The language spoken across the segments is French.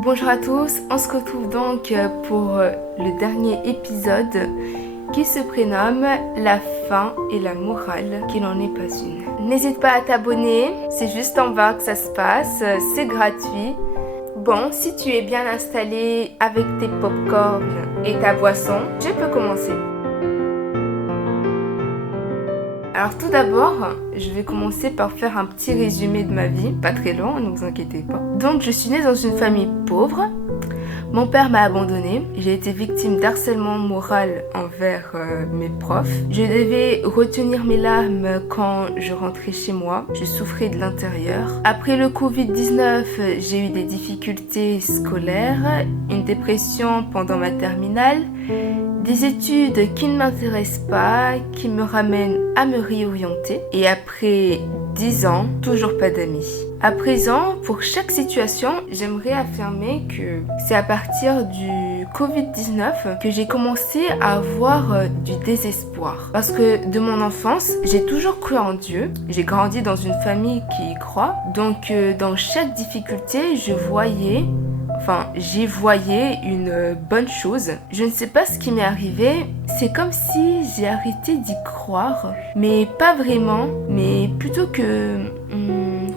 Bonjour à tous, on se retrouve donc pour le dernier épisode qui se prénomme La fin et la morale qu'il n'en est pas une. N'hésite pas à t'abonner, c'est juste en bas que ça se passe, c'est gratuit. Bon, si tu es bien installé avec tes pop-corn et ta boisson, je peux commencer. Alors tout d'abord, je vais commencer par faire un petit résumé de ma vie, pas très long, ne vous inquiétez pas. Donc je suis née dans une famille pauvre, mon père m'a abandonnée, j'ai été victime d'harcèlement moral envers mes profs. Je devais retenir mes larmes quand je rentrais chez moi, je souffrais de l'intérieur. Après le Covid-19, j'ai eu des difficultés scolaires, une dépression pendant ma terminale, des études qui ne m'intéressent pas, qui me ramènent à me réorienter. Et après 10 ans, toujours pas d'amis. À présent, pour chaque situation, j'aimerais affirmer que c'est à partir du Covid-19 que j'ai commencé à avoir du désespoir. Parce que de mon enfance, j'ai toujours cru en Dieu. J'ai grandi dans une famille qui y croit. Donc dans chaque difficulté, j'y voyais une bonne chose. Je ne sais pas ce qui m'est arrivé, c'est comme si j'ai arrêté d'y croire, mais pas vraiment, mais plutôt que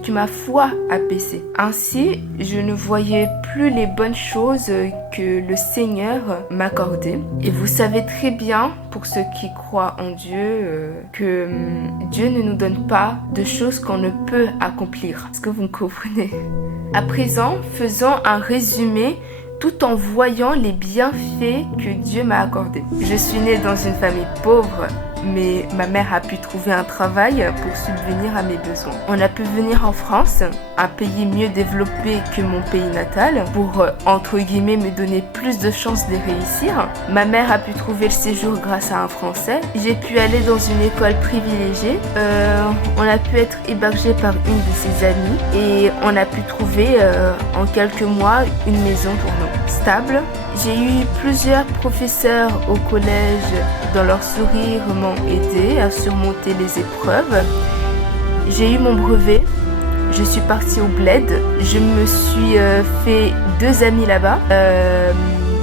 ma foi a baissé. Ainsi, je ne voyais plus les bonnes choses que le Seigneur m'accordait. Et vous savez très bien, pour ceux qui croient en Dieu, que Dieu ne nous donne pas de choses qu'on ne peut accomplir. Est-ce que vous me comprenez? À présent, faisons un résumé tout en voyant les bienfaits que Dieu m'a accordés. Je suis née dans une famille pauvre, mais ma mère a pu trouver un travail pour subvenir à mes besoins. On a pu venir en France, un pays mieux développé que mon pays natal, pour, entre guillemets, me donner plus de chances de réussir. Ma mère a pu trouver le séjour grâce à un Français. J'ai pu aller dans une école privilégiée. On a pu être hébergé par une de ses amies et on a pu trouver en quelques mois une maison pour nous, stable. J'ai eu plusieurs professeurs au collège, dans leur sourire m'ont aidé à surmonter les épreuves. J'ai eu mon brevet, je suis partie au bled, je me suis fait 2 amis là-bas.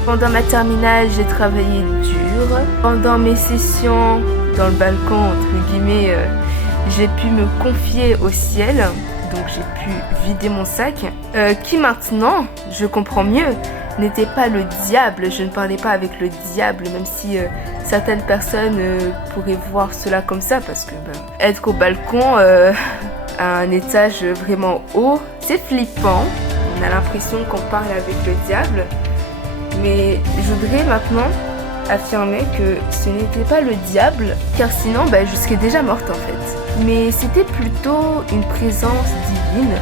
Pendant ma terminale, j'ai travaillé dur. Pendant mes sessions dans le balcon, entre guillemets, j'ai pu me confier au ciel. Donc j'ai pu vider mon sac, qui maintenant, je comprends mieux, n'était pas le diable. Je ne parlais pas avec le diable, même si certaines personnes pourraient voir cela comme ça, parce que être au balcon à un étage vraiment haut, c'est flippant. On a l'impression qu'on parle avec le diable, mais je voudrais maintenant affirmer que ce n'était pas le diable, car sinon je serais déjà morte en fait. Mais c'était plutôt une présence divine,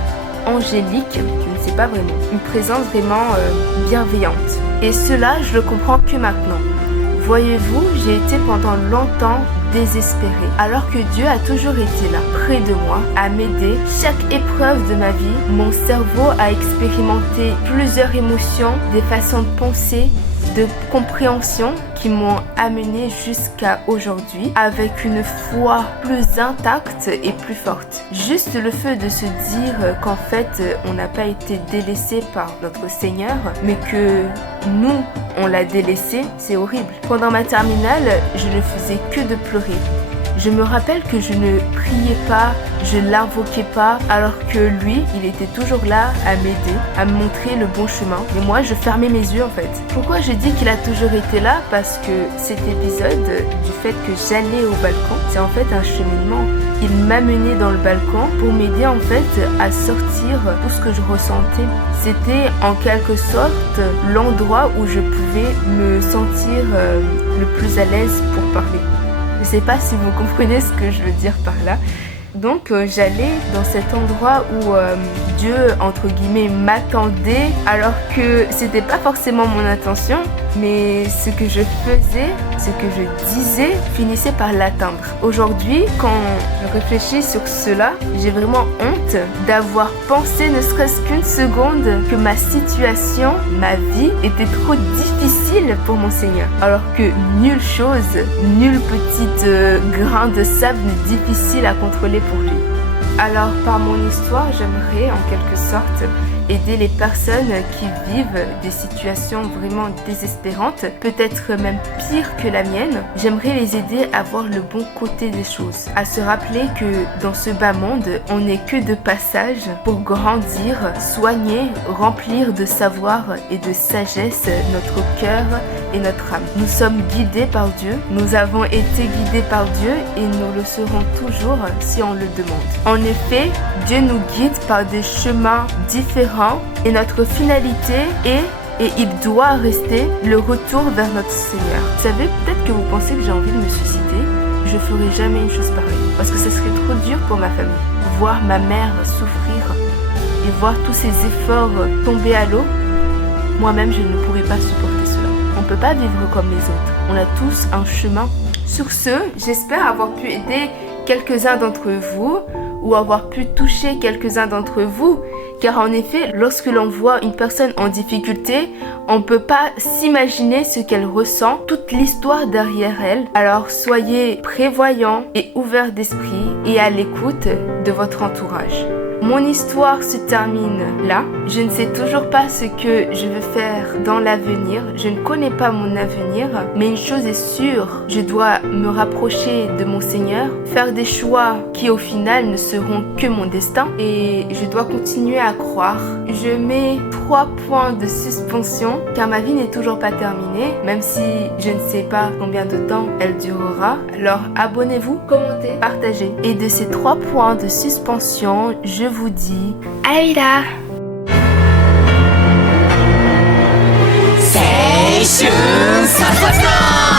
angélique, je ne sais pas vraiment, une présence vraiment bienveillante. Et cela, je le comprends que maintenant. Voyez-vous, j'ai été pendant longtemps désespérée, alors que Dieu a toujours été là, près de moi, à m'aider. Chaque épreuve de ma vie, mon cerveau a expérimenté plusieurs émotions, des façons de penser, de compréhension qui m'ont amené jusqu'à aujourd'hui avec une foi plus intacte et plus forte. Juste le fait de se dire qu'en fait on n'a pas été délaissé par notre Seigneur, mais que nous on l'a délaissé, c'est horrible. Pendant ma terminale, je ne faisais que de pleurer. Je me rappelle que je ne priais pas, je l'invoquais pas, alors que lui, il était toujours là à m'aider, à me montrer le bon chemin. Mais moi, je fermais mes yeux en fait. Pourquoi je dis qu'il a toujours été là? Parce que cet épisode, du fait que j'allais au balcon, c'est en fait un cheminement. Il m'amenait dans le balcon pour m'aider en fait à sortir tout ce que je ressentais. C'était en quelque sorte l'endroit où je pouvais me sentir le plus à l'aise pour parler. Je ne sais pas si vous comprenez ce que je veux dire par là. Donc j'allais dans cet endroit où Dieu, entre guillemets, m'attendait, alors que c'était pas forcément mon intention, mais ce que je faisais, ce que je disais, finissait par l'atteindre. Aujourd'hui, quand je réfléchis sur cela, j'ai vraiment honte d'avoir pensé, ne serait-ce qu'une seconde, que ma situation, ma vie, était trop difficile pour mon Seigneur. Alors que nulle chose, nul petit grain de sable n'est difficile à contrôler pour lui. Alors, par mon histoire, j'aimerais en quelque sorte aider les personnes qui vivent des situations vraiment désespérantes, peut-être même pires que la mienne. J'aimerais les aider à voir le bon côté des choses, à se rappeler que dans ce bas monde, on n'est que de passage pour grandir, soigner, remplir de savoir et de sagesse notre cœur et notre âme. Nous sommes guidés par Dieu, nous avons été guidés par Dieu et nous le serons toujours si on le demande. En effet, Dieu nous guide par des chemins différents et notre finalité est et il doit rester le retour vers notre Seigneur. Vous savez, peut-être que vous pensez que j'ai envie de me suicider. Je ferai jamais une chose pareille parce que ça serait trop dur pour ma famille. Voir ma mère souffrir et voir tous ses efforts tomber à l'eau, moi-même je ne pourrais pas supporter cela. On ne peut pas vivre comme les autres. On a tous un chemin. Sur ce, j'espère avoir pu aider quelques-uns d'entre vous ou avoir pu toucher quelques-uns d'entre vous. Car en effet, lorsque l'on voit une personne en difficulté, on ne peut pas s'imaginer ce qu'elle ressent, toute l'histoire derrière elle. Alors soyez prévoyants et ouverts d'esprit et à l'écoute de votre entourage. Mon histoire se termine là. Je ne sais toujours pas ce que je veux faire dans l'avenir. Je ne connais pas mon avenir. Mais une chose est sûre, je dois me rapprocher de mon Seigneur, faire des choix qui au final ne seront que mon destin. Et je dois continuer à croire. Je mets 3 points de suspension car ma vie n'est toujours pas terminée. Même si je ne sais pas combien de temps elle durera. Alors abonnez-vous, commentez, partagez. Et de ces 3 points de suspension, je vous dis Aïda 青春サササ